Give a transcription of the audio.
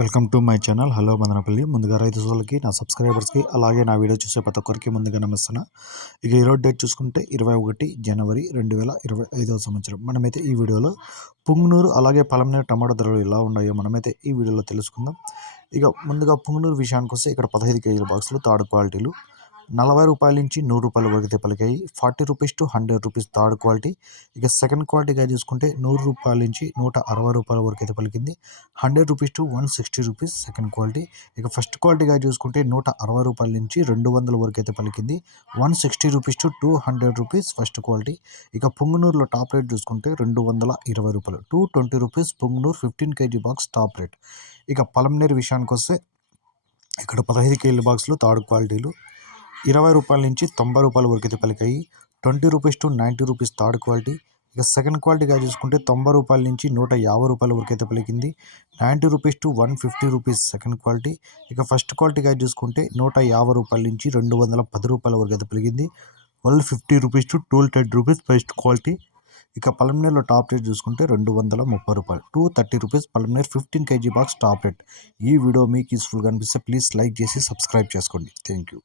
Welcome to my channel. Hello Madanapalle. ముందుగా రైతు సోదరులకి నా సబ్స్క్రైబర్స్కి అలాగే నా వీడియో చూసే ప్రతి ఒక్కరికి ముందుగా నమస్తున్నా ఇక ఈరోజు డేట్ చూసుకుంటే ఇరవై ఒకటి జనవరి రెండు వేల ఇరవై ఐదవ సంవత్సరం. మనమైతే ఈ వీడియోలో పుంగనూరు అలాగే పలంనేరు టమాటా ధరలు ఎలా ఉన్నాయో మనమైతే ఈ వీడియోలో తెలుసుకుందాం. ఇక ముందుగా పుంగనూరు విషయానికి వస్తే ఇక్కడ పదహైదు కేజీల బాక్సులు థర్డ్ క్వాలిటీలు నలభై రూపాయల నుంచి నూరు రూపాయల వరకు అయితే పలికాయి forty rupees to hundred rupees third quality. ఇక సెకండ్ క్వాలిటీగా చూసుకుంటే నూరు రూపాయల నుంచి నూట అరవై రూపాయల వరకు అయితే పలికింది hundred rupees to one sixty rupees second quality. ఇక ఫస్ట్ క్వాలిటీగా చూసుకుంటే నూట అరవై రూపాయల నుంచి రెండు వందల వరకు అయితే పలికింది one sixty rupees to two hundred rupees first quality. ఇక పుంగనూరులో టాప్ రేట్ చూసుకుంటే రెండు వందల ఇరవై రూపాయలు. Two twenty rupees Punganur fifteen KG box top rate. ఇక పలంనేరు విషయానికి వస్తే ఇక్కడ పదహైదు కేజీ బాక్స్లు థర్డ్ క్వాలిటీలు. ఇరవై రూపాయల నుంచి తొంభై రూపాయల వరకు అయితే పలికాయి. Twenty rupees to ninety rupees third quality. ఇక సెకండ్ క్వాలిటీగా చూసుకుంటే తొంభై రూపాయల నుంచి నూట యాభై రూపాయల వరకు అయితే పలికింది. Ninety rupees to one fifty rupees second quality. ఇక ఫస్ట్ క్వాలిటీగా చూసుకుంటే నూట యాభై రూపాయల నుంచి రెండు వందల పది రూపాయల వరకు అయితే పలికింది. One fifty rupees to two ten rupees first quality. ఇక పలంనేరులో టాప్ రేట్ చూసుకుంటే రెండు వందల ముప్పై రూపాయలు. Two thirty rupees Palamaner fifteen KG box top rate. ఈ వీడియో మీకు యూస్ఫుల్గా అనిపిస్తే ప్లీజ్ లైక్ చేసి సబ్స్క్రైబ్ చేసుకోండి. Thank you.